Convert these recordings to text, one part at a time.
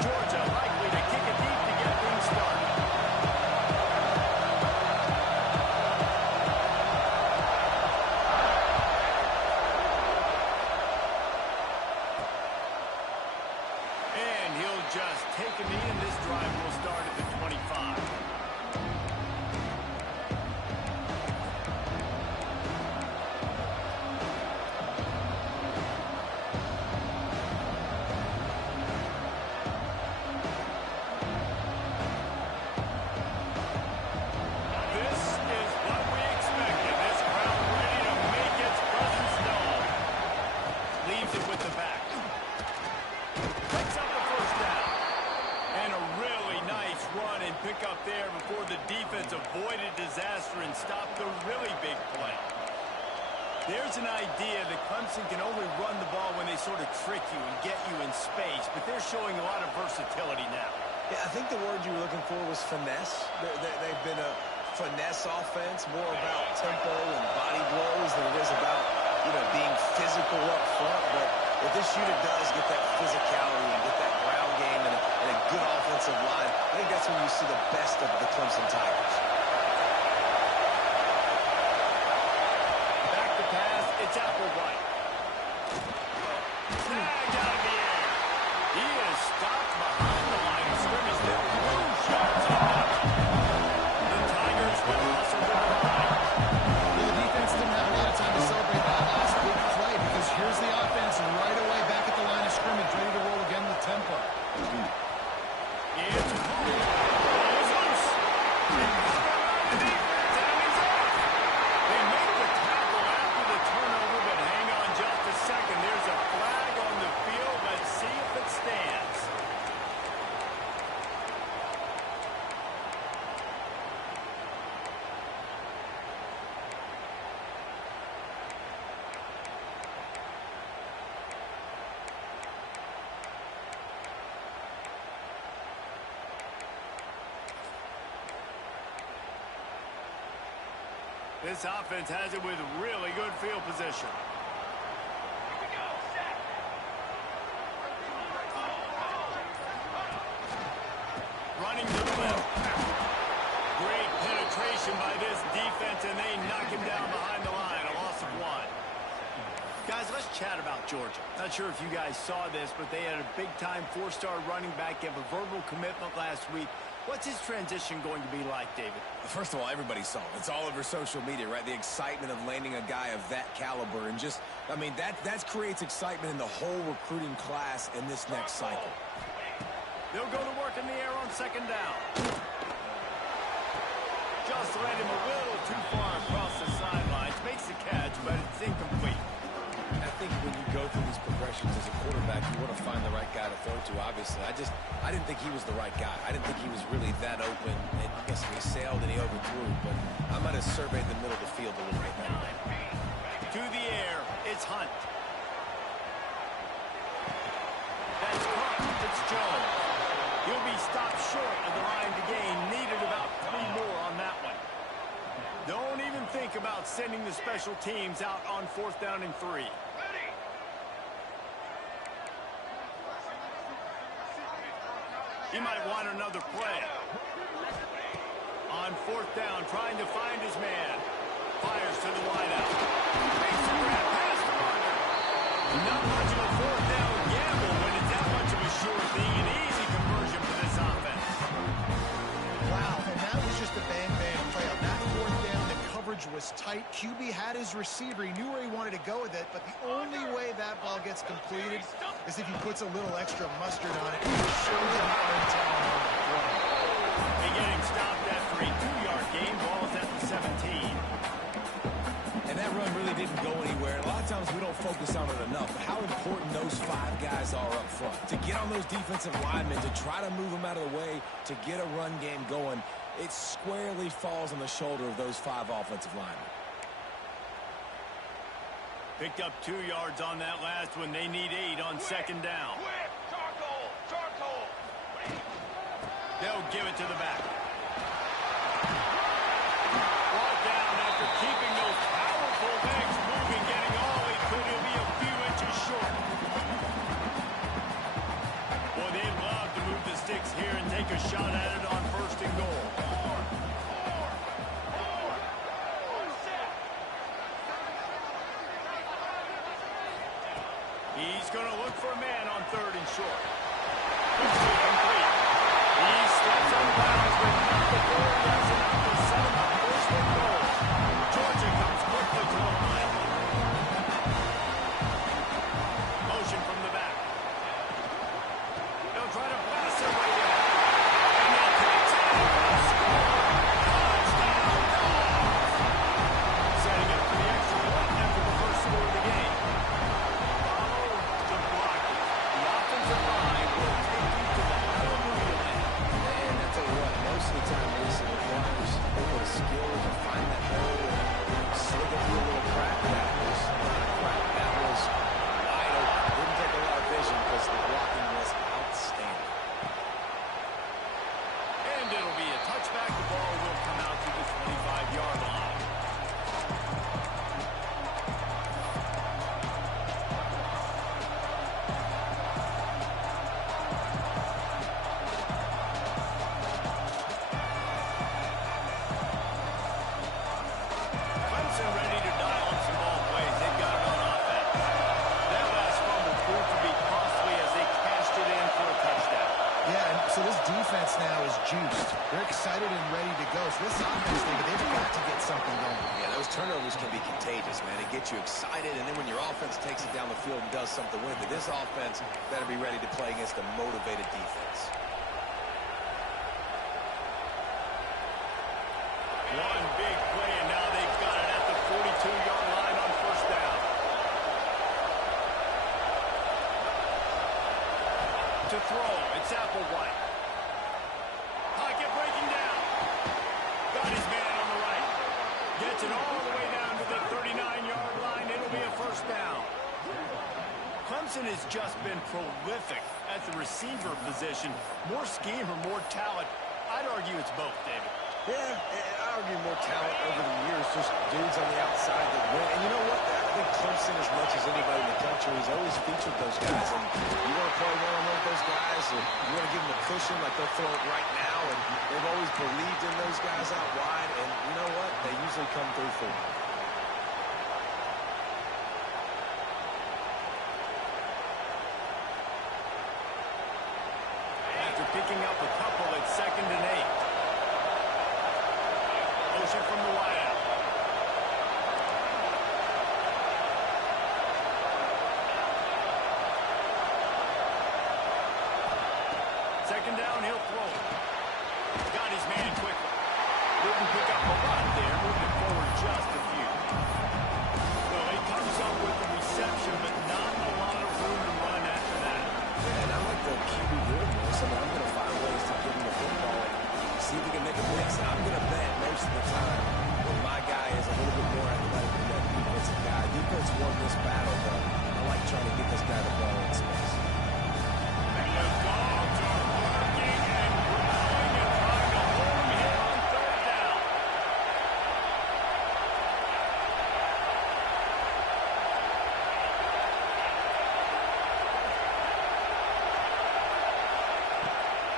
Georgia likely to kick it deep to get things started. And he'll just take a knee, and this drive will start at the 25. Up there before the defense avoided disaster and stopped the really big play. There's an idea that Clemson can only run the ball when they sort of trick you and get you in space, but they're showing a lot of versatility now. Yeah, I think the word you were looking for was finesse. They've been a finesse offense, more about tempo and body blows than it is about, being physical up front. But if this unit does get that physicality and get that ground game and a good offensive line, I think that's when you see the best of the Clemson Tigers. Back to pass, it's out to White. Tagged out of the air. He is stopped behind the line of scrimmage. There are no shots on that. The Tigers will hustle to the line. Well, the defense didn't have a lot of time to celebrate that last big play because here's the offense right away back at the line of scrimmage, ready to roll again with tempo. It's loose. They make the tackle after the turnover, but hang on just a second. There's a flag on the field. Let's see if it stands. This offense has it with really good field position. Running to the left. Great penetration by this defense, and they knock him down behind the line. A loss of 1. Guys, let's chat about Georgia. Not sure if you guys saw this, but they had a big-time 4-star running back give a verbal commitment last week. What's his transition going to be like, David? First of all, everybody saw it. It's all over social media, right? The excitement of landing a guy of that caliber. And just, that creates excitement in the whole recruiting class in this next cycle. They'll go to work in the air on second down. Just led him a little too far across the sidelines. Makes the catch, but it's incomplete. I think when you go through these progressions as a quarterback, you want to find the right guy to throw to, obviously. I didn't think he was the right guy. I didn't think he was really that open. And listen, he sailed and he overthrew, but I might have surveyed the middle of the field a little bit better. To the air, it's Hunt. That's caught. It's Jones. He'll be stopped short of the line to gain. Needed about 3 more on that one. Don't even think about sending the special teams out on 4th down and 3. He might want another play. On 4th down, trying to find his man. Fires to the wideout. Makes the grab past the marker. Not much of a 4th down gamble when it's that much of a sure thing. An easy conversion for this offense. Wow, and that was just a bang-bang play. On that 4th down, the coverage was tight. QB had his receiver. He knew where he wanted to go with it, but the only way that ball gets completed is if he puts a little extra mustard on it. He shows him the talent on the play. They getting stopped after a 2-yard gain. Ball's at the 17. And that run really didn't go anywhere. A lot of times we don't focus on it enough. How important those 5 guys are up front. To get on those defensive linemen, to try to move them out of the way, to get a run game going, it squarely falls on the shoulder of those 5 offensive linemen. Picked up 2 yards on that last one. They need 8 on second down. They'll give it to the back. Brought down after keeping those powerful legs moving, getting all he could. He'll be a few inches short. Boy, they He's going to look for a man on 3rd and short. Complete. He steps on bounds, but not before he has enough to set him up 1st and goal. Georgia comes quickly to the line. Motion from the back. They'll try to pass their way in. And they catch it and score. Touchdown, Dogs! Setting up for the extra point after the first score of the game. Follow the blocking. The offensive line will take you to the hallelujah land. And I tell you what, most of the time, Mason requires a little bit of skill to find that hole and slip it through a little crack. That was not a crack. That was wide open. Didn't take a lot of vision because the blocking was outstanding. And it'll be a touchback. The ball will come out to the 25-yard line. Clemson ready to dial up some ball plays. They've got it on offense. That last fumble proved to be costly as they cashed it in for a touchdown. Yeah, and so this defense now is juiced. They're excited and ready to go. So this offense, they've got to get something going. Yeah, those turnovers can be contagious, man. It gets you excited, and then when your offense takes it down the field and does something with it, this offense better be ready to play against a motivated defense. One big play, and now they've got it at the 42-yard line on 1st down. To throw, it's Applewhite. Pocket breaking down. Got his man on the right. Gets it all the way down to the 39-yard line. It'll be a 1st down. Clemson has just been prolific at the receiver position. More scheme or more talent? I'd argue it's both, David. Yeah, I argue more talent over the years, just dudes on the outside that win. And you know what? I think Clemson, as much as anybody in the country, has always featured those guys. And you want to play one on those guys, or you want to give them a cushion like they'll throw it right now. And they've always believed in those guys out wide. And you know what? They usually come through for them. After picking up a couple at 2nd and 8. Motion from the wideout. Second down, he'll throw it. Got his man quickly. Didn't pick up a lot there, moving forward just a few. So he comes up with the reception, but not a lot of room to run after that. And I like the QB doing this. I mean, I'm going to find ways to give him the football and see if he can make a blitz. And I'm going to bet most of the time when my guy is a little bit more athletic than that defensive guy. Defense won this battle, but I like trying to get this guy the ball in space. The Dogs are barking and growling and trying to hold him here on 3rd down.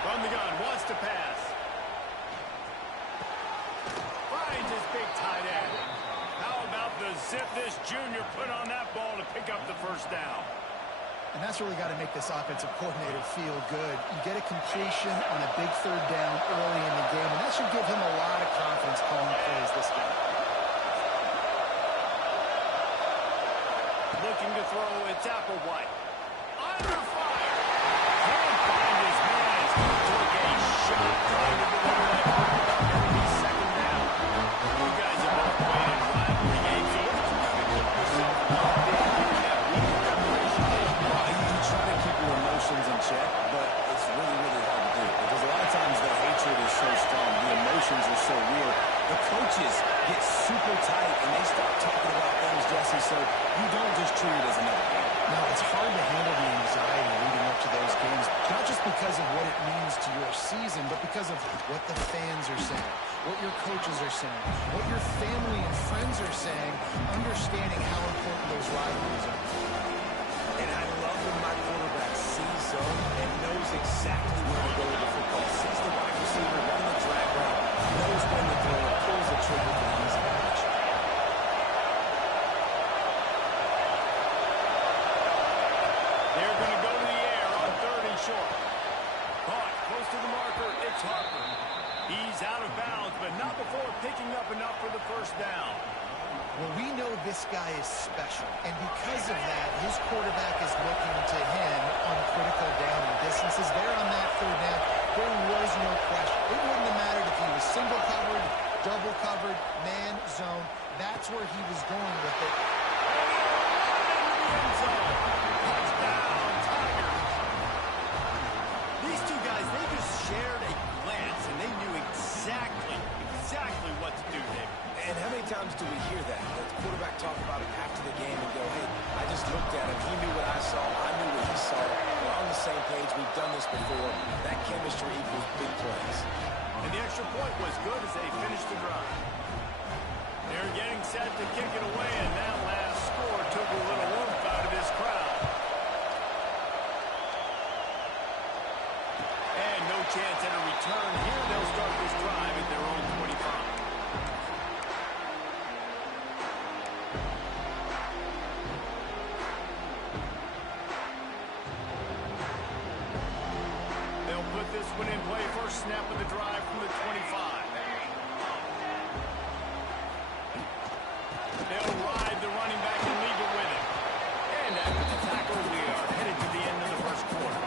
From the gun, wants to pass. Finds his big tight end. How about the zip this junior put on that ball to pick up the 1st down? And that's really got to make this offensive coordinator feel good. You get a completion on a big 3rd down early in the game, and that should give him a lot of confidence calling plays this game. Looking to throw, it's Applewhite. Under fire. Can't find his man as he took a shot trying to deliver that football. It'll be 2nd down. You guys have both played in rivalry games, so what did you do to keep yourself locked in during that week of preparation game? You try to keep your emotions in check, but it's really, really hard to do because a lot of times the hatred is so strong, the emotions are so real. The coaches get super tight and they start talking about things, Jesse, so you don't just treat it as another game. No, it's hard to handle the anxiety leading up to those games, not just because of what it means to your season, but because of what the fans are saying, what your coaches are saying, what your family and friends are saying, understanding how important those rivalries are. And I love when my quarterback sees zone and knows exactly where to go with the football. Sees the wide receiver running the drag route, knows when to throw it, pulls the trigger for the easy catch. They're going to go to the air on 3rd and short. Caught close to the marker. It's Harper. He's out of bounds, but not before picking up enough for the first down. Well, we know this guy is special, and because of that, his quarterback is looking to him on critical down and distances. There on that 3rd down, there was no question. It wouldn't have mattered if he was single covered, double covered, man, zone. That's where he was going with it. Touchdown, Tigers. These two guys, they just shared a glance, and they knew exactly what to do there. And how many times do we hear that? The quarterback talk about it after the game and go, hey, I just looked at him. He knew what I saw. I knew what he saw. We're on the same page. We've done this before. That chemistry equals big plays. And the extra point was good as they finished the drive. They're getting set to kick it away, and that last score took a little oomph out of this crowd. And no chance at a return here. They'll start this drive at their own 25. They'll put this one in play. First snap of the drive from the 25. They'll ride the running back and leave it with him. And after the tackle, we are headed to the end of the first quarter.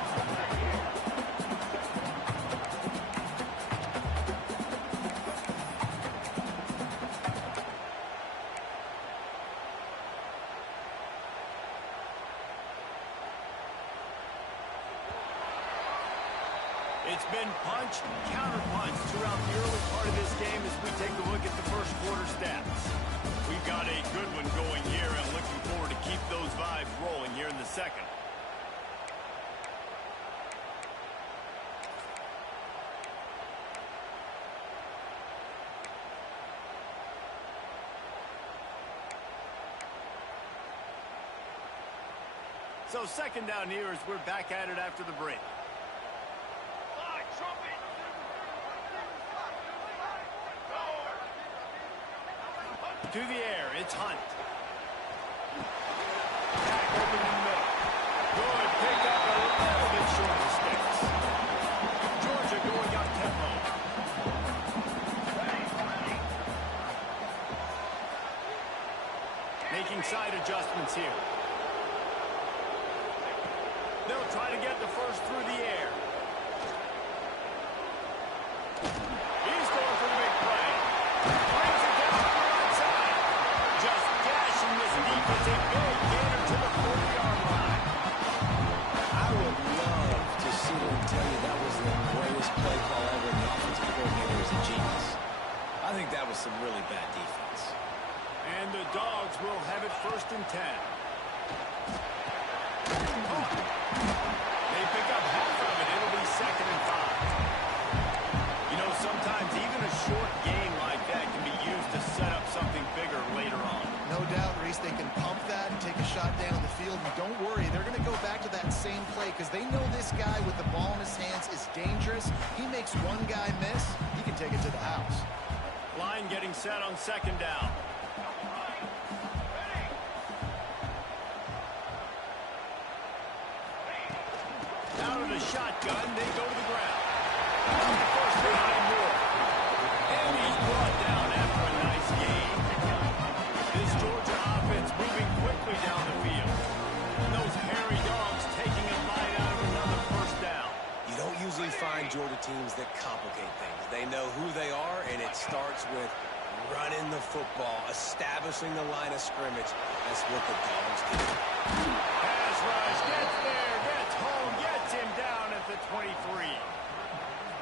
It's been punch, counter-punch throughout the early part of this game as we take a look at the first quarter stats. We've got a good one going here, and looking forward to keep those vibes rolling here in the second. So second down here as we're back at it after the break. To the air, it's Hunt. Back open in the middle. Good pick up a little bit short of the sticks. Georgia going up tempo. Making side adjustments here. They'll try to get the first through the air. He's going for the big play. Brings it down to the right side. Just gashing this defense. A big gainer to the 40-yard line. I would love to sit here and tell you that was the greatest play call ever. The offensive coordinator is a genius. I think that was some really bad defense. And the Dogs will have it 1st and 10. They pick up half of it. It'll be 2nd and 5. You know, sometimes even a short game like that can be used to set up something bigger later on. No doubt, Reese, they can pump that and take a shot down the field. And don't worry, they're going to go back to that same play because they know this guy with the ball in his hands is dangerous. He makes one guy miss, he can take it to the house. Line getting set on 2nd down. Out of the shotgun, they go to the ground. First down and more. And he's brought down after a nice gain. This Georgia offense moving quickly down the field. And those hairy Dogs taking a bite out of another first down. You don't usually find Georgia teams that complicate things. They know who they are, and it starts with running the football, establishing the line of scrimmage. That's what the Dogs do. Pass rush, gets there, gets home, gets him down at the 23.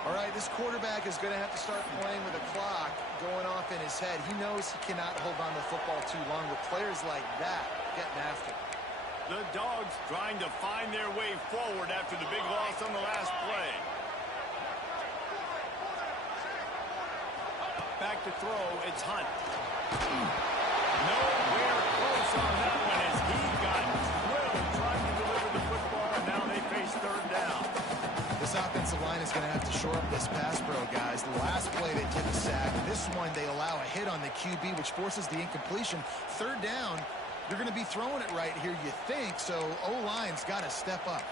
All right, this quarterback is going to have to start playing with a clock going off in his head. He knows he cannot hold on to the football too long with players like that getting after him. The Dogs trying to find their way forward after the big loss on the last play. Back to throw, it's Hunt. Nowhere close on that one as he got drilled trying to deliver the football, and now they face 3rd down. This offensive line is going to have to shore up this pass pro, guys. The last play they took a sack. This one they allow a hit on the QB, which forces the incompletion. 3rd down, You're going to be throwing it right here, you think, so O-line's got to step up.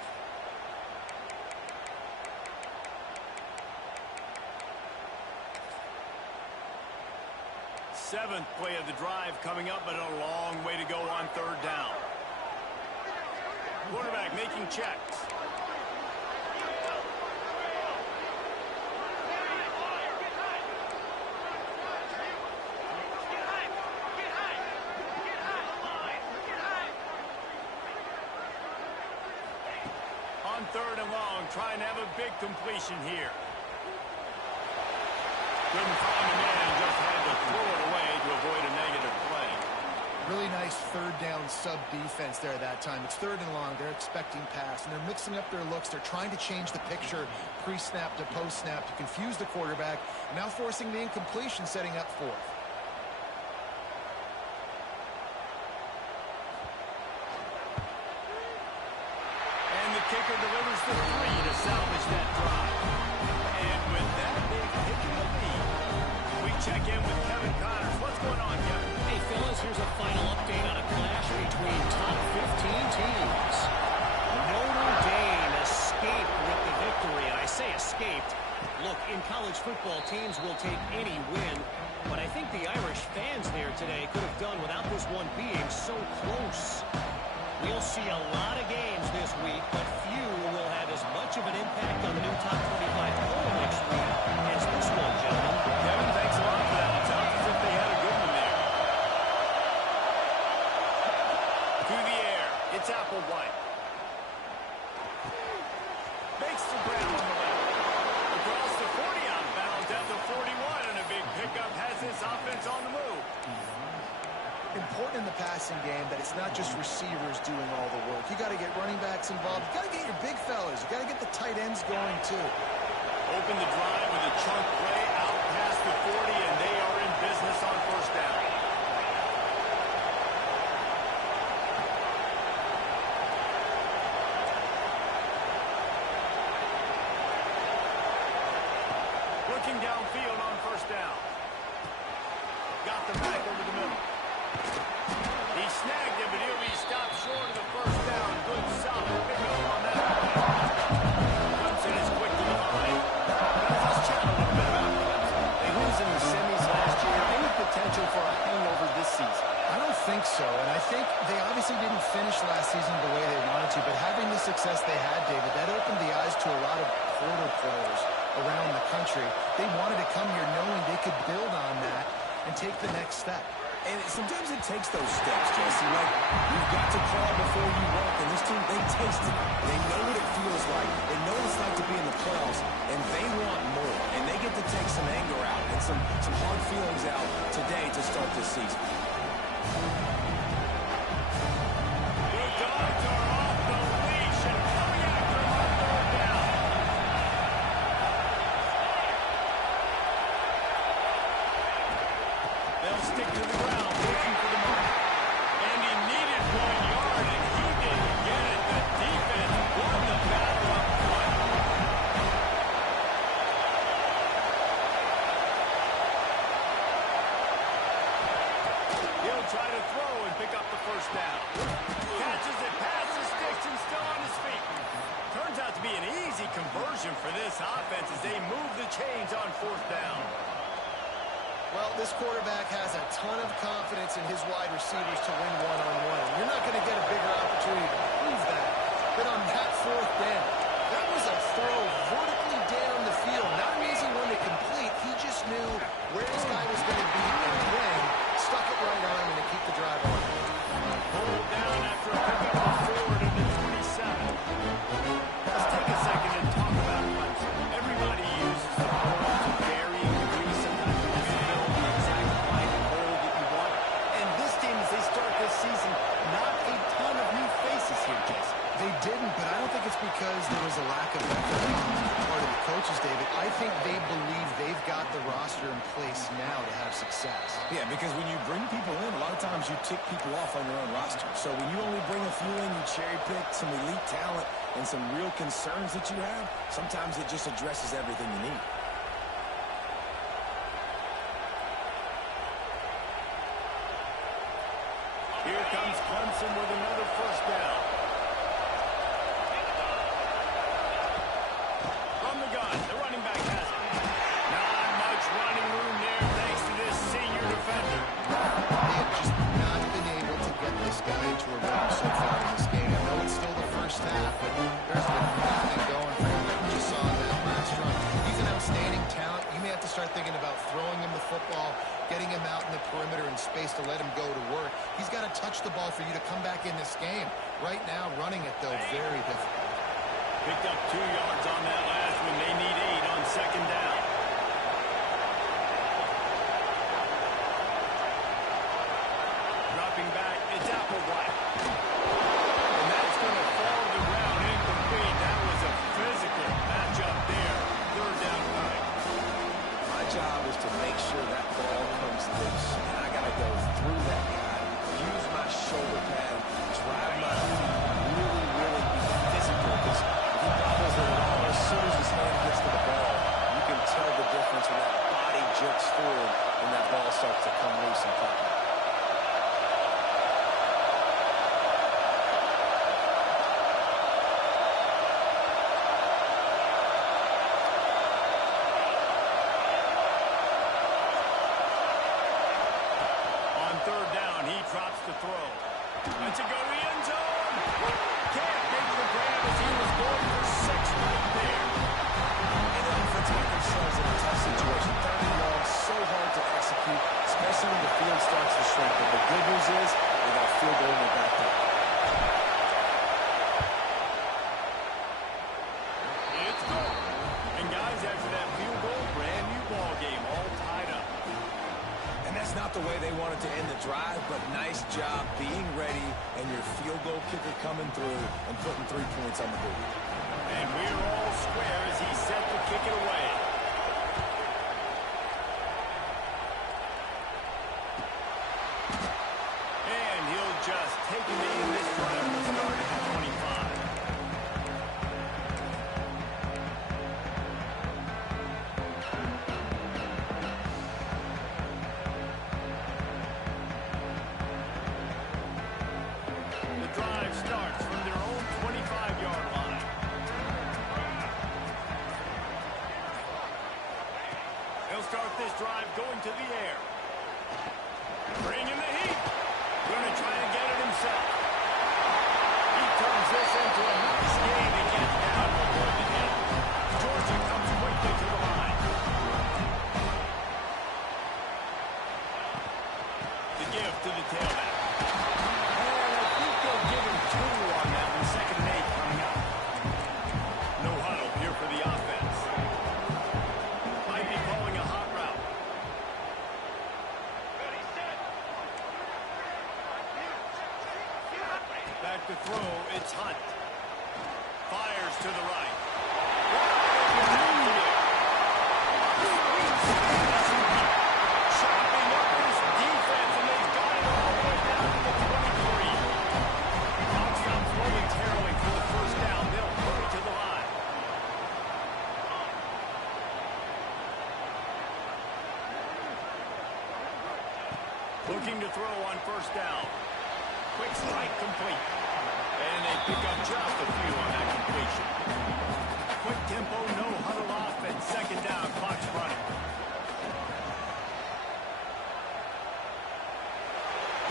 Seventh play of the drive coming up, but a long way to go on third down. Quarterback making checks. On third and long, trying to have a big completion here. Couldn't find a man, just had to throw it away to avoid a negative play. Really nice third down sub defense there that time. It's third and long. They're expecting pass, and they're mixing up their looks. They're trying to change the picture pre-snap to post-snap to confuse the quarterback, now forcing the incompletion, setting up fourth. And the kicker delivers the 3 to salvage that drive. And with that, they've taken the lead. We check in with Kevin Connors. What's going on, Kevin? Hey, fellas, here's a final update on a clash between top 15 teams. Notre Dame escaped with the victory, and I say escaped. Look, in college football, teams will take any win, but I think the Irish fans there today could have done without this one being so close. We'll see a lot of games this week, but few will have as much of an impact on the new top 25 poll next week as this one, gentlemen. Kevin, thanks a lot for that. It sounds as if they had a good one there. To the air, it's Applewhite. Makes the grab on the left. Across the 40 out of bounds at the 41, and a big pickup has this offense on the move. Important in the passing game that it's not just receivers doing all the work. You got to get running backs involved. You got to get your big fellas. You got to get the tight ends going too. Open the drive with a chunk play out past the 40, and they are in business on first down. Looking downfield on first down. Got the back over the middle. He snagged it, but he'll be stopped short of the first down. Good, solid pickup on that play. Clemson is quick to the line. Guys, let's chat a little bit about Clemson. They lose in the semis last year. Any potential for a hangover this season? I don't think so, and I think they obviously didn't finish last season the way they wanted to, but having the success they had, David, that opened the eyes to a lot of Porter players around the country. They wanted to come here knowing they could build on that and take the next step. And sometimes it takes those steps, Jesse. Like, you've got to crawl before you walk, and this team, they taste it. They know what it feels like. They know what it's like to be in the playoffs, and they want more. And they get to take some anger out and some hard feelings out today to start this season. The Dogs are off the leash and coming after him on third down. They'll stick to the ground, looking for the mark. And he needed 1 yard, and he didn't get it. The defense won the battle up front. He'll try to throw and pick up the first down. Catches it, passes, sticks, and still on his feet. Turns out to be an easy conversion for this offense as they move the chains on fourth down. Well, this quarterback has a ton of confidence in his wide receivers to win one-on-one. You're not going to get a bigger opportunity to prove that than on that fourth down. That was a throw vertically down the field. Not an easy one to complete. He just knew where his guy was going to be and when. Stuck it right on him to keep the drive on. Pulled down after a pickup of Ford at the 27. Let's take a second and talk about Blitz. Everybody uses the ball to varying degrees. Sometimes you just build the exact right hole that you want. And this team, as they start this season, not a ton of new faces here, Jason. They didn't, but I don't think it's because there was a lack of effort on the part of the coaches, David. I think they believe they've got the roster in place now to have success. Yeah, because when you bring people in, a lot of times you tick people off on your own roster. So when you only bring a few in, you cherry pick some elite talent and some real concerns that you have, sometimes it just addresses everything you need. Here comes Clemson with another first down. From the gun, the running back has it. Not much running room there thanks to this senior defender. They have just not been able to get this guy into a rhythm so far in this game. I know it's still the first half, but there's been nothing going for him that we just saw in that last run. He's an outstanding talent. You may have to start thinking about throwing him the football, getting him out in the perimeter in space to let him go to work. He's got to touch the ball for you to come back in this game. Right now, running it, though, very difficult. Picked up 2 yards on that last one. They need 8 on second down. Dropping back, it's Applewhite. And that's going to fall to the ground incomplete. That was a physical matchup there. Third down coming. My job is to make sure that ball comes loose. And I got to go through that guy, use my shoulder pad, drive my feet, really be physical. Because if he bobbles it at all, as soon as his hand gets to the ball, you can tell the difference when that body jerks forward and that ball starts to come loose and pop. Third down, he drops the throw. Lets it go to the end zone. Can't make the grab as he was going for 6 right there. And the offense got themselves in a tough situation. Third and long, so hard to execute, especially when the field starts to shrink. But the good news is they got a field goal in their back door. It's good. And guys, after that field goal, brand new ball game, all tied up. And that's not the way they wanted to end the drive, but nice job being ready and your field goal kicker coming through and putting 3 points on the board. And we're all square as he's set to kick it away. And he'll just take it in this drive to start at the 25. Starts from their own 25-yard line. He'll start this drive going to the air. Bringing the heat. Going to try to get it himself. He turns this into a nice game and gets down before the end. Georgia comes quickly to the line. The give to the tailback. Second and 8 coming up. No huddle here for the offense. Might be calling a hot route. Back to throw, it's Hunt. Fires to the right. Chopping up this defense, and they've got it all the way down to the 23. Clock stops momentarily for the first down. They'll hurry to the line. Looking to throw on first down. Quick strike complete. And they pick up just a few on that completion. Quick tempo, no huddle offense. Second down, clock's running.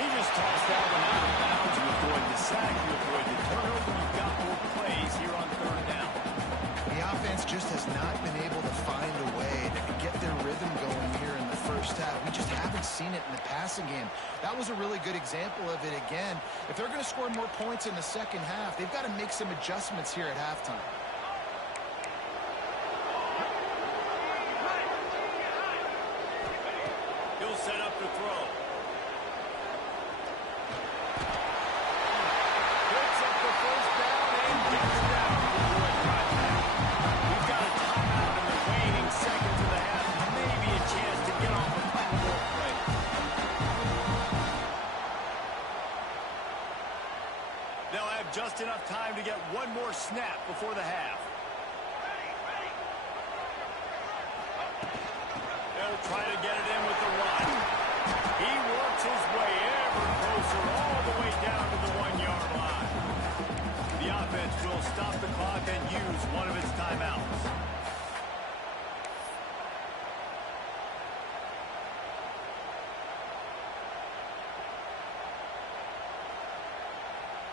He just tossed that one out of bounds. You avoid the sack, you avoid the turnover. You've got more plays here on third down. The offense just has not been able to find a way to get their rhythm going here in the first half. We just haven't seen it in the passing game. That was a really good example of it again. If they're going to score more points in the second half, they've got to make some adjustments here at halftime. He'll set up the throw. Picks up the first down and gets down before it got back. We've got a timeout in the waning seconds of the half. Maybe a chance to get off a couple more plays. They'll have just enough time to get one more snap before the half. They'll try to get it in with the run. He works his way ever closer all the way down to the 1 will stop the clock and use one of its timeouts.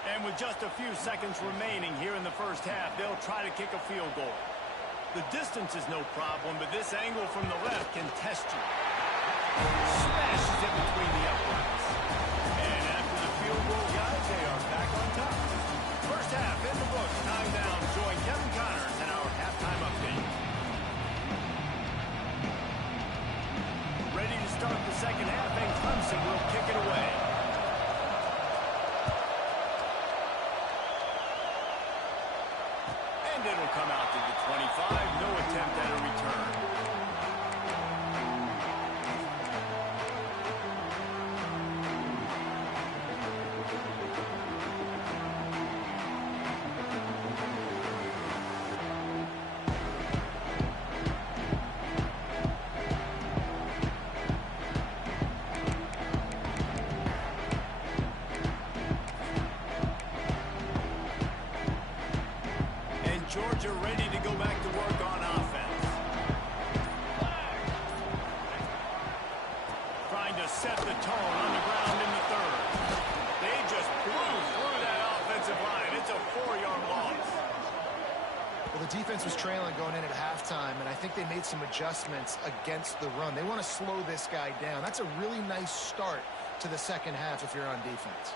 And with just a few seconds remaining here in the first half, they'll try to kick a field goal. The distance is no problem, but this angle from the left can test you. Smashes it between the uprights. And after the field goal, guys, they are back on top. First half in the books. Time down. Join Kevin Connors in our halftime update. Ready to start the second half, and Clemson will kick it away. And it'll come out to the 25. No attempt at a return. Georgia ready to go back to work on offense. Trying to set the tone on the ground in the third. They just blew through that offensive line. It's a 4-yard loss. Well, the defense was trailing going in at halftime, and I think they made some adjustments against the run. They want to slow this guy down. That's a really nice start to the second half if you're on defense.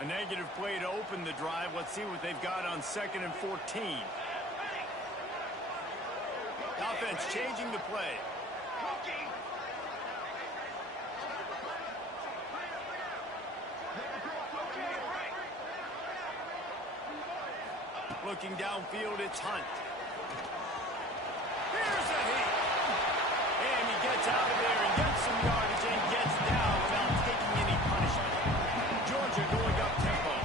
A negative play to open the drive. Let's see what they've got on 2nd and 14. Offense changing the play. Looking downfield, it's Hunt. Here's a hit. And he gets out of there and gets some yardage and gets down without taking any punishment. Georgia going up tempo.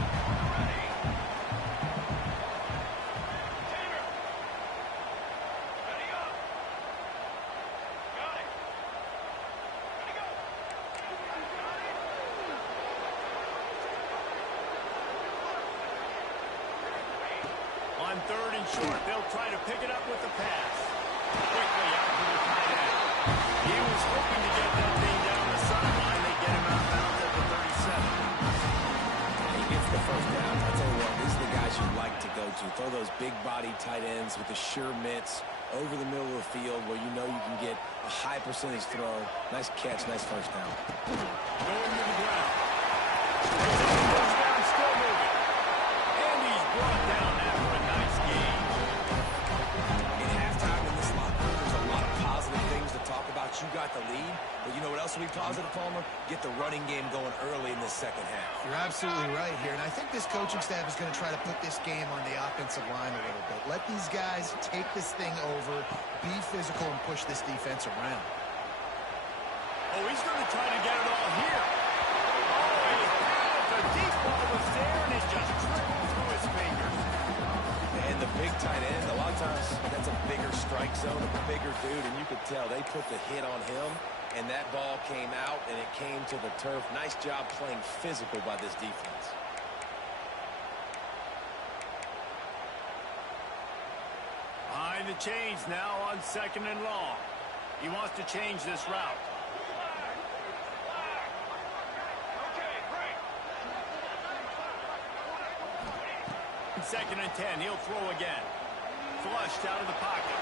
On 3rd and short, they'll try to pick it up with the pass. Quickly out to the tight end. He was hoping to get that thing down the sideline. They get him out of bounds at the 37. He gets the first down. I'll tell you what, these are the guys you like to go to. Throw those big body tight ends with the sure mitts over the middle of the field where you know you can get a high percentage throw. Nice catch, nice first down. Going to the ground. Touchdown, still moving. And he's brought down after a nice game. In halftime in this locker room, there's a lot of positive things to talk about. You got the lead, but you know what else will be positive, Palmer? Get the running game going early in this second half. You're absolutely right here, and I think this coaching staff is going to try to put this game on the offensive line a little bit. Let these guys take this thing over, be physical, and push this defense around. Oh, he's going to try to get it all here. Oh, he had it. The deep ball was there, and it just trickled through his fingers. And the big tight end, a lot of times that's a bigger strike zone, a bigger dude, and you could tell they put the hit on him, and that ball came out, and it came to the turf. Nice job playing physical by this defense. Behind the chains now on 2nd and long. He wants to change this route. Second and 10, he'll throw again. Flushed out of the pocket.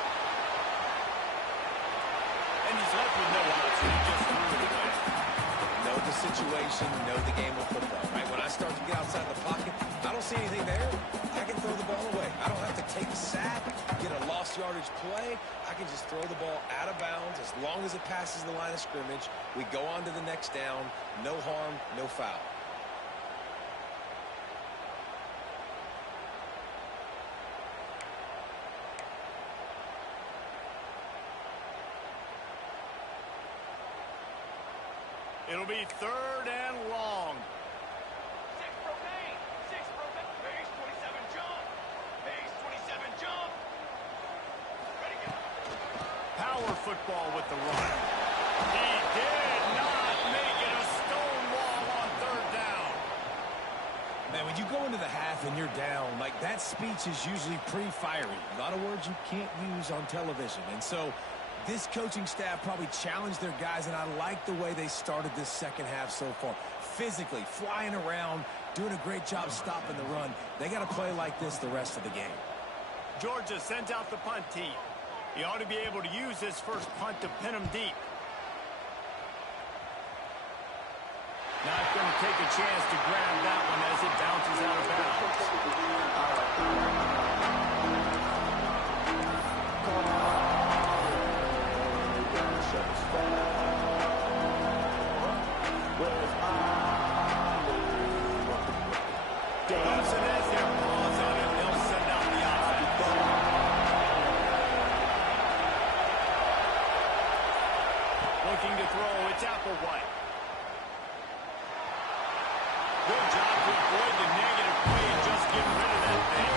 And he's left with no option. He just threw it away. Know the situation, know the game of football, right? When I start to get outside the pocket, I don't see anything there. I can throw the ball away. I don't have to take a sack, get a lost yardage play. I can just throw the ball out of bounds as long as it passes the line of scrimmage. We go on to the next down. No harm, no foul. It'll be 3rd and long. 6 propane. 6 propane. Base 27 jump. Base 27 jump. Ready, go. Power football with the run. He did speech is usually pretty fiery. A lot of words you can't use on television. And so this coaching staff probably challenged their guys, and I like the way they started this second half so far. Physically, flying around, doing a great job stopping the run. They got to play like this the rest of the game. Georgia sends out the punt team. He ought to be able to use his first punt to pin him deep. Not going to take a chance to grab that one as it bounces out of bounds. Clemson has their paws on it. They'll send out the offense. Looking to throw. It's Applewhite. Good job to avoid the negative play and just get rid of that thing.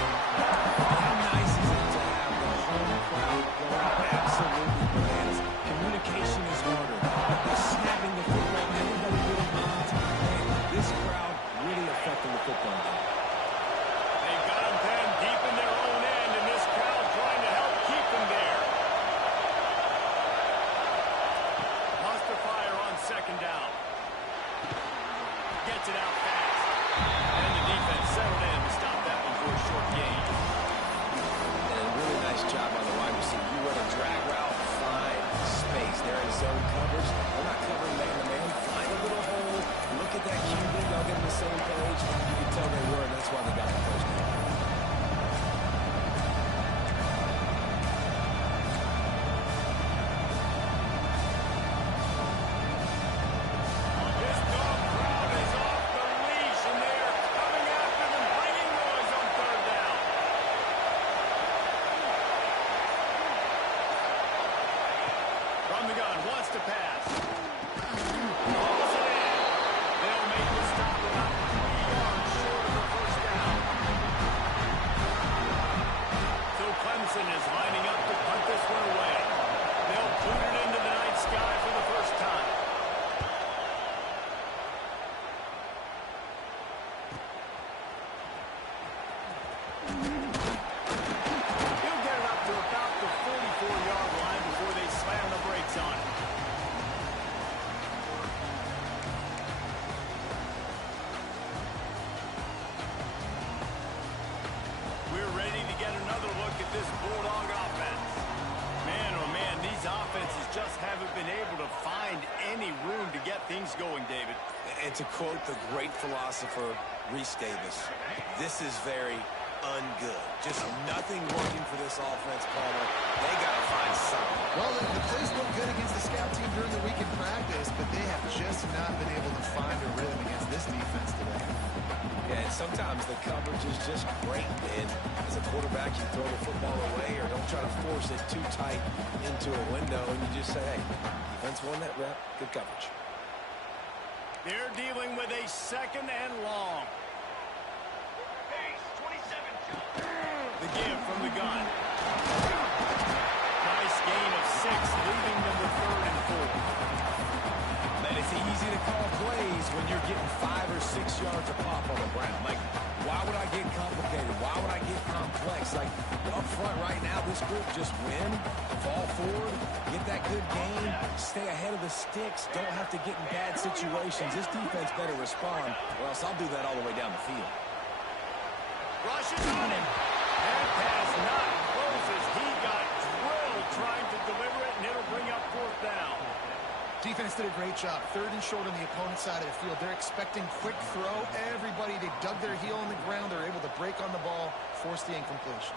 How nice is it to have the home crowd going absolutely bananas? Communication is harder. They're snapping the football. Everybody getting on time. This crowd really affecting the football game. They've got them pinned deep in their own end, and this crowd trying to help keep them there. Muster fire on second down. Gets it out fast. And the defense settled in to stop that one for a short gain. And a really nice job on the wide receiver. You run a drag route, find space. They're in zone coverage. They're not covering man-to-man. Find a little hole. Look at that QB. Y'all get on the same page. You can tell they were, and that's why they got the first down. This dog crowd is off the leash, and they are coming after them, bringing noise on third down. From the gun, wants to pass. Calls it in. They'll make the stop about 3 yards short of the first down. So Clemson is lining up to punt this one away. They'll put it into the night sky for the first time. He'll get it up to about the 44-yard line before they slam the brakes on it. We're ready to get another look at this Bulldog offense. Man, oh man, these offenses just haven't been able to find any room to get things going, David. And to quote the great philosopher, Reese Davis, this is very ungood. Just nothing working for this offense, Palmer. They got to find something. Well, the plays look good against the scout team during the week in practice, but they have just not been able to find a rhythm against this defense today. Yeah, and sometimes the coverage is just great. And as a quarterback, you throw the football away or don't try to force it too tight into a window, and you just say, hey, defense won that rep, good coverage. They're dealing with a second and long. Base 27 John. The give from the gun. Nice gain of 6, leaving them with 3rd and 4. Man, it's easy to call plays when you're getting 5 or 6 yards a pop on the ground. Like, why would I get complicated? Why would I get complex? Like, up front right now, this group just win, fall forward, get that good gain, stay ahead of the sticks, don't have to get in bad situations. This defense better respond, or else I'll do that all the way down the field. Rushes on him. That pass not close as he got drilled trying to deliver it, and it'll bring up 4th down. Defense did a great job. 3rd and short on the opponent's side of the field. They're expecting quick throw. Everybody, they dug their heel on the ground. They're able to break on the ball, force the incompletion.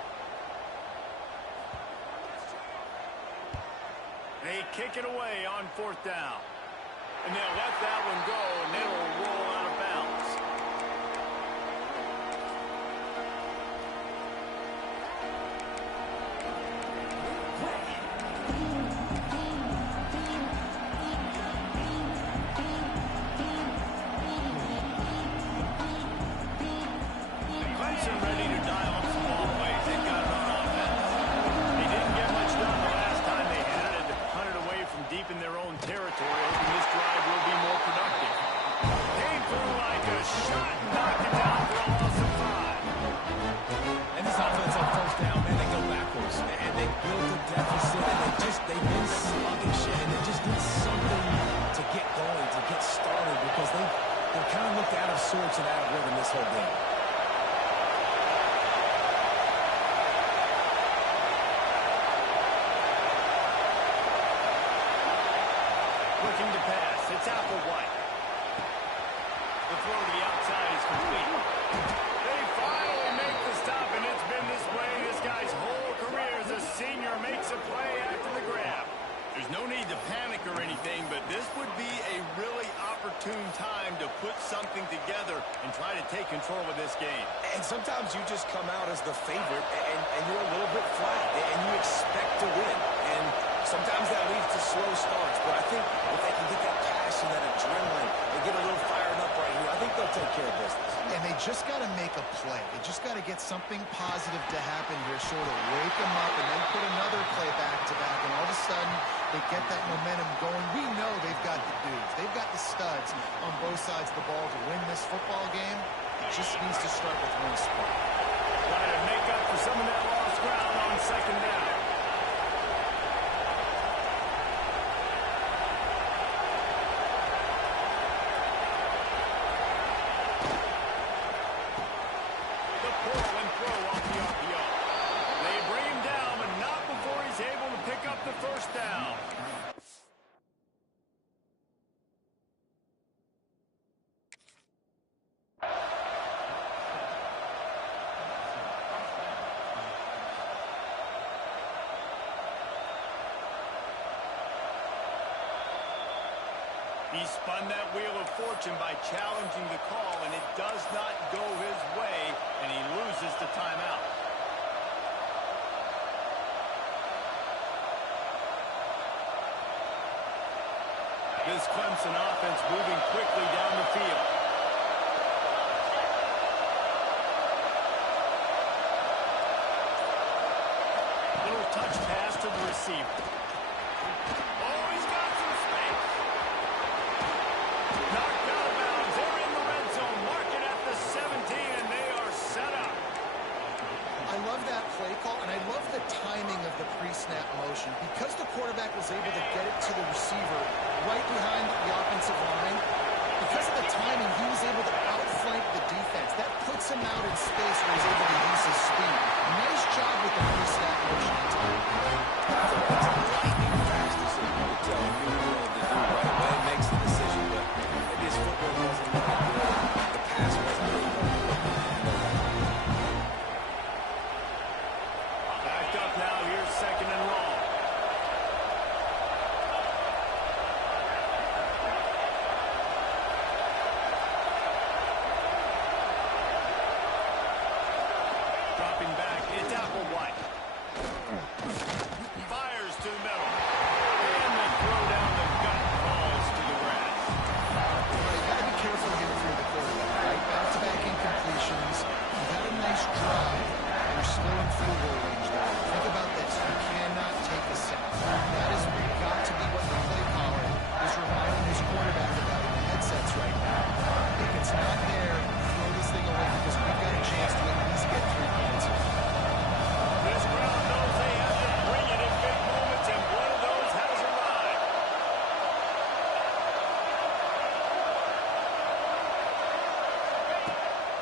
They kick it away on 4th down. And they'll let that one go, and it'll roll out of bounds. Clemson ready to dial up some ball plays. They've got it on offense. They didn't get much done the last time they had it. Hunted away from deep in their own territory, hoping this drive will be more productive. Came through like a shot, knocked it down for a loss of 5. And this they've been sluggish, and they just need something to get going, to get started, because they've kind of looked out of sorts and out of rhythm this whole game. Looking to pass. It's Applewhite. The throw to the outside is complete. They finally make the stop, and it's been this way this guy's whole career as a senior makes a play after the grab. There's no need to panic or anything, but this would be a really opportune time to put something together and try to take control of this game. And sometimes you just come out as the favorite, and you're a little bit flat, and you expect to win. And sometimes that leads to slow starts, but I think if they can get that passion, that adrenaline, and get a little fired up right here, I think they'll take care of business. And they just got to make a play. They just got to get something positive to happen here, sort of wake them up, and then put another play back-to-back, and all of a sudden they get that momentum going. We know they've got the dudes. They've got the studs on both sides of the ball to win this football game. It just needs to start with one spark. Trying to make up for some of that lost ground on second down. First down. He spun that wheel of fortune by challenging the call, and it does not go his way, and he loses the timeout. This Clemson offense moving quickly down the field. Little touch pass to the receiver. Oh, he's got some space. Knocked out of bounds. They're in the red zone. Mark it at the 17, and they are set up. I love that play call, and I love the timing of the pre-snap motion. Because the quarterback was able to get it to the receiver right behind the offensive line, because of the timing, he was able to outflank the defense. That puts him out in space where he's able to use his speed. Nice job with the pre-snap motion. It's a lightning fast decision. You can tell him you're willing to do right away. It makes the decision, but maybe his footwork wasn't looking good. The pass wasn't really going good. Backed up now. Here's second and long. Dropping back, it's Applewhite. Fires to the middle. And the throw down the gut falls to the grass. You got to be careful here for the quarterback, right? Back-to-back incompletions. You've had a nice drive. You're still in field goal range there. Think about this. You cannot take a sack. That is got to be what the play caller is reminding his quarterback about in the headsets right now. If it's not there, throw this thing away because we've got a chance to at least get 3 points here. This crowd knows they have to bring it in big moments, and one of those has arrived.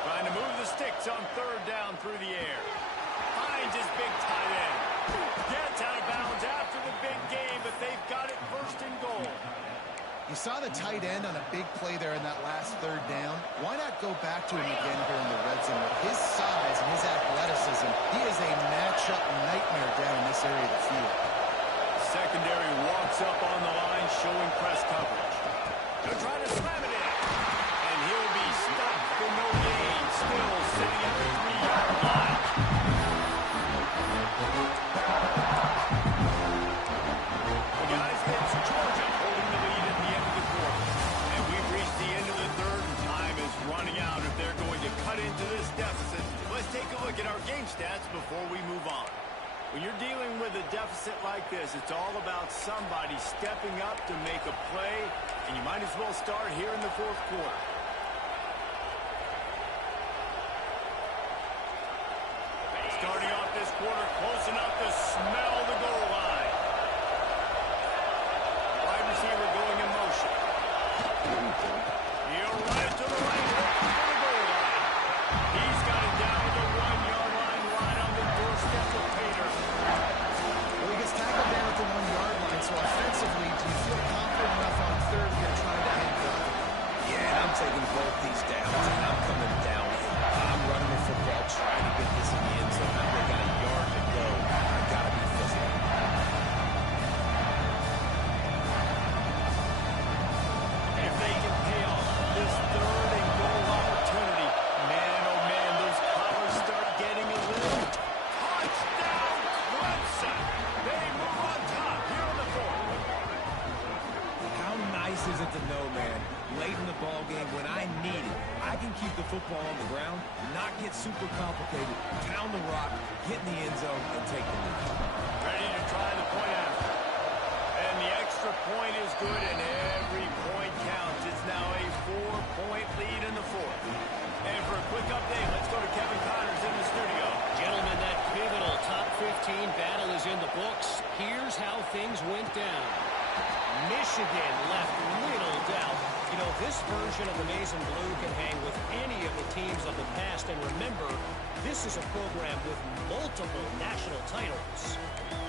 Trying to move the sticks on third down through the air. Finds his big tight end. Gets out of bounds after the big game, but they've got it first and goal. You saw the tight end on a big play there in that last third down. Why not go back to him again here in the red zone? With his size and his athleticism, he is a matchup nightmare down in this area of the field. Secondary walks up on the line, showing press coverage. They're trying to slam it in. And he'll be stopped for no gain, still sitting at the 3-yard line. Guys, it's Georgia holding the lead at the end of the quarter. And we've reached the end of the third, and time is running out if they're going to cut into this deficit. Let's take a look at our game stats before we move on. When you're dealing with a deficit like this, it's all about somebody stepping up to make a play, and you might as well start here in the fourth quarter. Starting off this quarter, close enough to smell the goal line. receiver going in motion. He'll run it to the right, looking for the goal line. He's got it down to the 1-yard line, right on the doorstep of Pater. Well, he gets tackled down at the 1-yard line, so offensively, do you feel confident enough on third that you're trying to hang it up? Yeah, and I'm taking both these downs, and I'm coming down. I'm running the football, trying to get this in the end zone. I've got a yard to go. I've got to be physical. If they can pay off this third and goal opportunity, man, oh man, those collars start getting a little. Touchdown, Clemson! They move on top here on the fourth. How nice is it to know, man, late in the ball game when I need it, I can keep the football on the ground, not get super complicated, pound the rock, get in the end zone, and take the lead. Ready to try the point after. And the extra point is good, and every point counts. It's now a 4-point lead in the fourth. And for a quick update, let's go to Kevin Connors in the studio. Gentlemen, that pivotal top 15 battle is in the books. Here's how things went down. Michigan left little doubt. You know, this version of the Maize and Blue can hang with any of the teams of the past. And remember, this is a program with multiple national titles.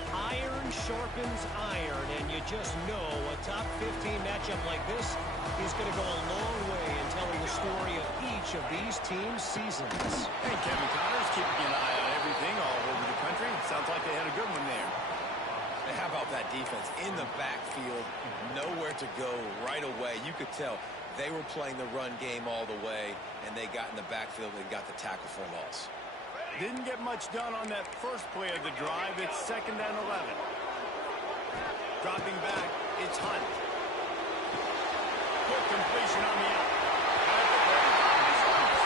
Iron sharpens iron, and you just know a top 15 matchup like this is going to go a long way in telling the story of each of these teams' seasons. Hey, Kevin Connors, keeping an eye on everything all over the country. Sounds like they had a good one there. And how about that defense in the backfield, nowhere to go right away. You could tell they were playing the run game all the way, and they got in the backfield and got the tackle for a loss. Didn't get much done on that first play of the drive. It's 2nd and 11. Dropping back, it's Hunt. Good completion on the out. At the 35, he's loose.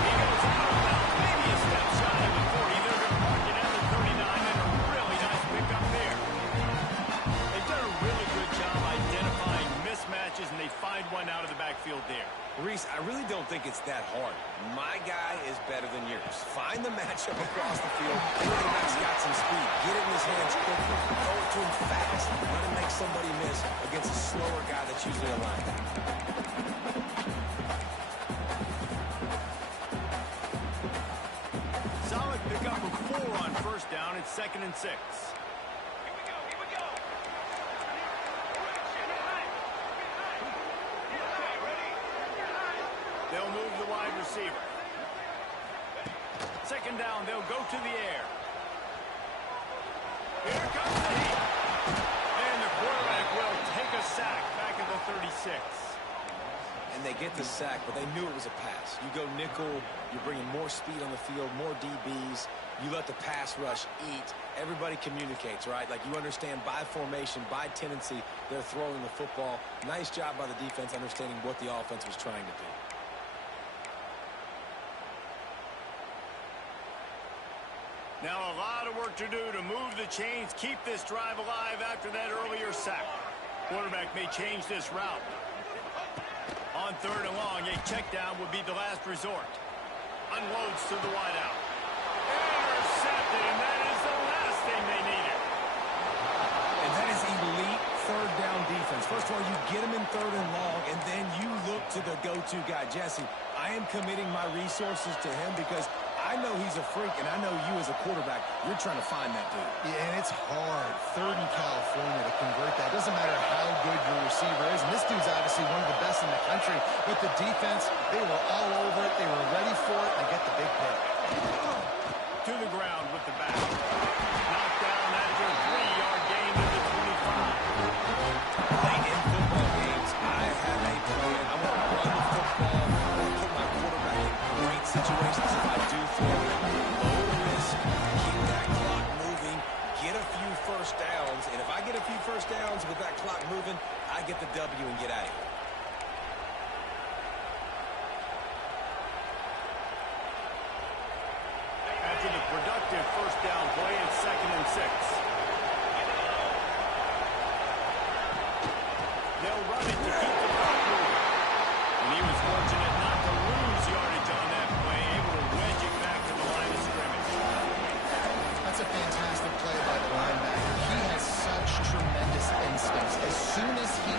He goes out of bounds, maybe a step shy of the 40. They're going to mark it at the 39, and a really nice pickup there. They've done a really good job identifying mismatches, and they find one out of the backfield there. Reese, I really don't think it's that hard. My guy is better than yours. Find the matchup across the field. Running back's got some speed. Get it in his hands quickly. Throw it to him fast. Let him make somebody miss against a slower guy that's usually a linebacker. Solid pickup of 4 on first down. It's 2nd and 6. Here we go, here we go. They'll move the wide receiver. 2nd down, they'll go to the air. Here comes the heat. And the quarterback will take a sack back at the 36. And they get the sack, but they knew it was a pass. You go nickel, you're bringing more speed on the field, more DBs. You let the pass rush eat. Everybody communicates, right? Like you understand by formation, by tendency, they're throwing the football. Nice job by the defense understanding what the offense was trying to do. Now a lot of work to do to move the chains, keep this drive alive after that earlier sack. Quarterback may change this route. On 3rd and long, a check down would be the last resort. Unloads to the wideout. Intercepted, and that is the last thing they needed. And that is elite 3rd down defense. First of all, you get him in 3rd and long, and then you look to the go-to guy. Jesse, I am committing my resources to him because I know he's a freak, and I know you as a quarterback, you're trying to find that dude. Yeah, and it's hard, 3rd in California, to convert that. Doesn't matter how good your receiver is. And this dude's obviously one of the best in the country. But the defense, they were all over it. They were ready for it. They get the big pick. To the ground with the back. Knocked down after a 3-yard gain to the 25. Late in football games, I have a plan. I want to run the football. I want to put my quarterback in great situations if I do throw it. Low risk, keep that clock moving, get a few first downs. And if I get a few first downs with that clock moving, I get the W and get out of here. After the productive first down play, it's 2nd and 6. They'll run it to keep the clock moving. And he was fortunate not to lose yardage on that play, able to wedge it back to the line of scrimmage. That's a fantastic play by the linebacker. He has such tremendous instincts. As soon as he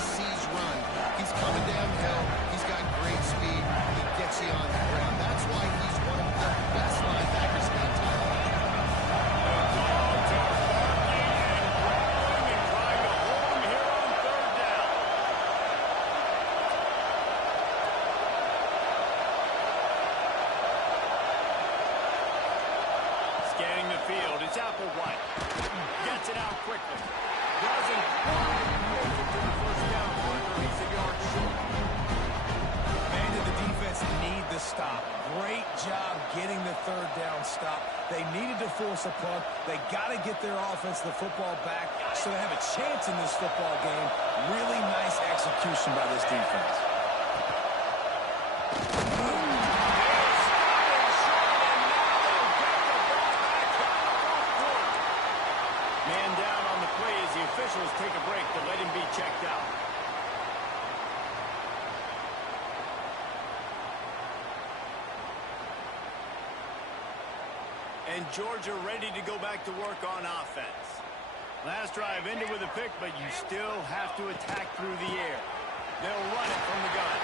Keeps Applewhite. Gets it out quickly. Doesn't quite make it to the first down marker. He's a yard short. Man, did the defense need the stop. Great job getting the third down stop. They needed to force a punt. They got to get their offense the football back so they have a chance in this football game. Really nice execution by this defense. Man down on the play as the officials take a break to let him be checked out. And Georgia ready to go back to work on offense. Last drive ended with a pick, but you still have to attack through the air. They'll run it from the gun.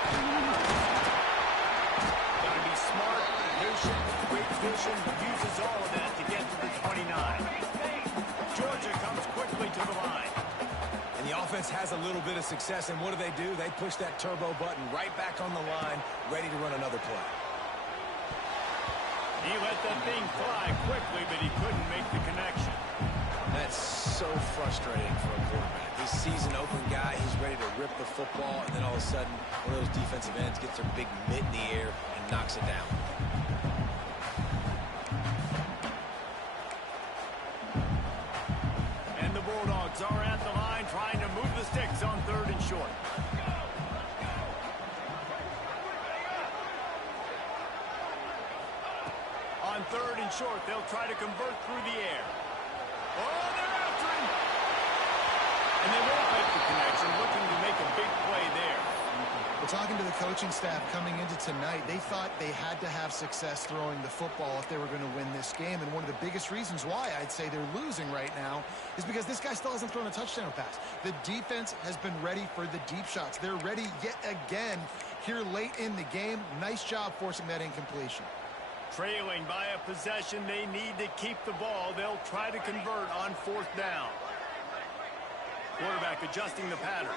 Got to be smart, patient, great vision, uses all of that to get to the 29. Georgia comes quickly to the line. And the offense has a little bit of success, and what do? They push that turbo button right back on the line, ready to run another play. He let that thing fly quickly, but he couldn't make the connection. That's so frustrating for a quarterback. He sees an open guy, he's ready to rip the football, and then all of a sudden, one of those defensive ends gets their big mitt in the air and knocks it down. And the Bulldogs are at the line trying to move the sticks on 3rd and short. On 3rd and short, they'll try to convert through the air. Oh, they're after him! And they won't make the connection, looking to make a big play there. Well, talking to the coaching staff coming into tonight, they thought they had to have success throwing the football if they were going to win this game. And one of the biggest reasons why I'd say they're losing right now is because this guy still hasn't thrown a touchdown pass. The defense has been ready for the deep shots. They're ready yet again here late in the game. Nice job forcing that incompletion. Trailing by a possession, they need to keep the ball. They'll try to convert on 4th down. Quarterback adjusting the pattern.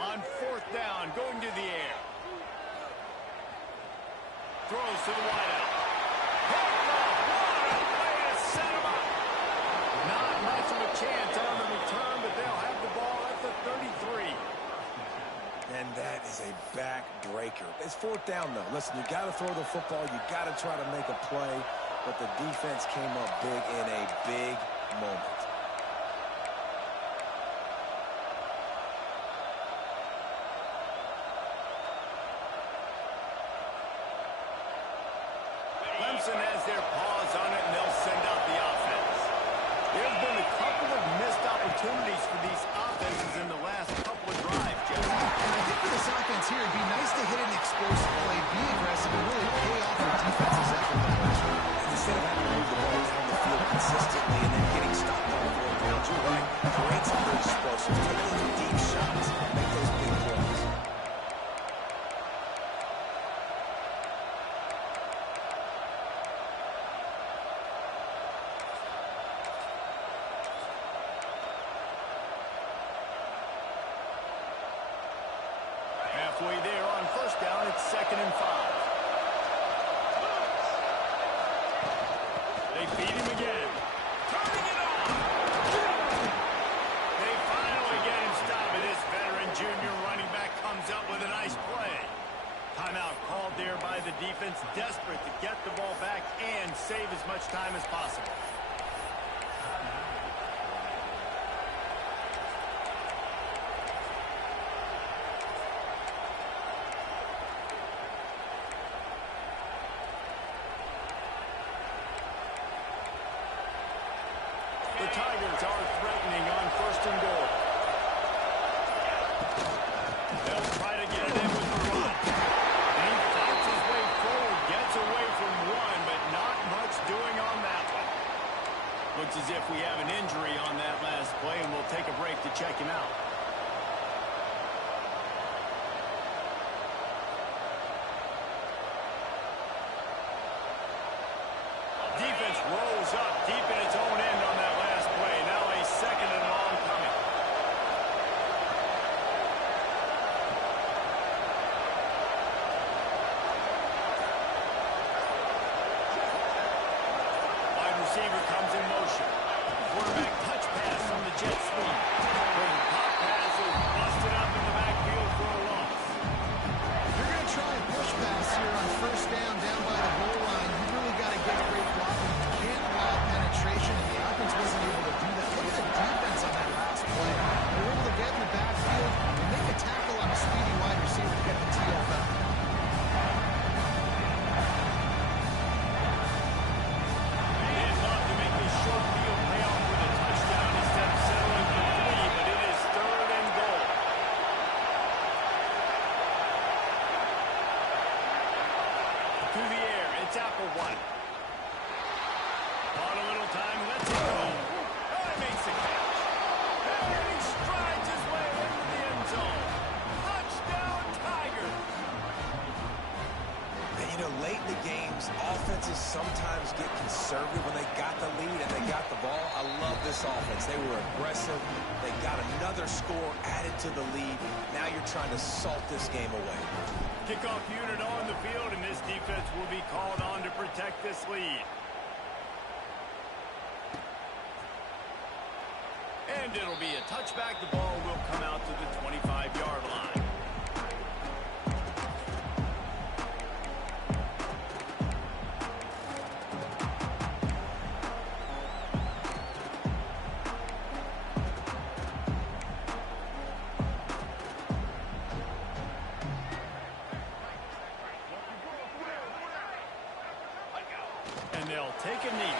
On 4th down, going to the air. Throws to the wideout. What a way to set him up. Not much of a chance on the return, but they'll have the ball at the 33. And that is a backbreaker. It's 4th down, though. Listen, you got to throw the football. You got to try to make a play. But the defense came up big in a big moment. Clemson has their paws on it, and they'll send out the offense. There's been a couple of missed opportunities for these offenses in the last couple of drives, Jeff. And I think for this offense here, it'd be nice to hit an explosive play, be aggressive, and really pay off their defense's effort. Instead of having to move the ball down the field consistently and then getting stopped on the 4th down, you're right. Create some good explosives. Take those deep shots. Make those big plays. Halfway there on 1st down, it's 2nd and 5. They feed him again. Turning it on! They finally get him stopped, and this veteran junior running back comes up with a nice play. Timeout called there by the defense, desperate to get the ball back and save as much time as possible. The Tigers are threatening on 1st and goal. They'll try to get it in with the run. And he fights his way forward, gets away from one, but not much doing on that one. Looks as if we have an injury on that last play, and we'll take a break to check him out. Defense rolls up deep in its own end on that last play. Now a 2nd and long coming. receiver comes in motion. Quarterback touch pass on the jet sweep. The pop pass is busted up in the backfield for a loss. They're going to try a push pass here on first down by the goal line. You really got to get great blocking. You can't allow penetration, and the offense wasn't able to do that. Look at the defense on that last play. They were able to get in the backfield and make a tackle on a speedy wide receiver to get the TFL. One. On a little time, lets it go. Oh, it makes a catch. And he strides his way into the end zone. Touchdown, Tiger. And, you know, late in the games, offenses sometimes get conservative when they got the lead and they got the ball. I love this offense. They were aggressive. They got another score added to the lead. Now you're trying to salt this game away. Kickoff unit on the field, and this defense will be called on to protect this lead. And it'll be a touchback. The ball will come out to the 25-yard line. And they'll take a knee.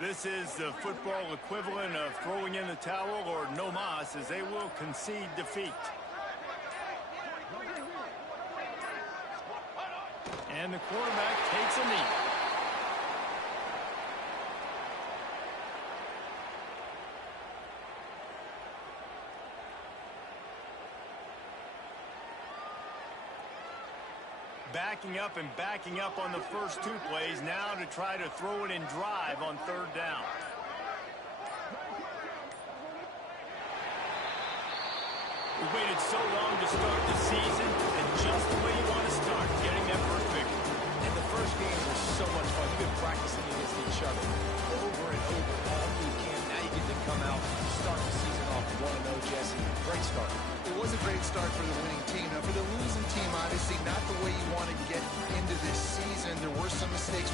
This is the football equivalent of throwing in the towel or no mas, as they will concede defeat. And the quarterback takes a knee. Backing up on the first two plays, now to try to throw it in drive on third down. We waited so long to start the season, and just the way you want to start, getting that first victory. And the first games are so much fun. You've been practicing against each other over and over all week camp. Now you get to come out and start the season off 1-0, Jesse. Great start. It was a great start for the winning team. Now, for the losing team, obviously not the way you want to get into this season. There were some mistakes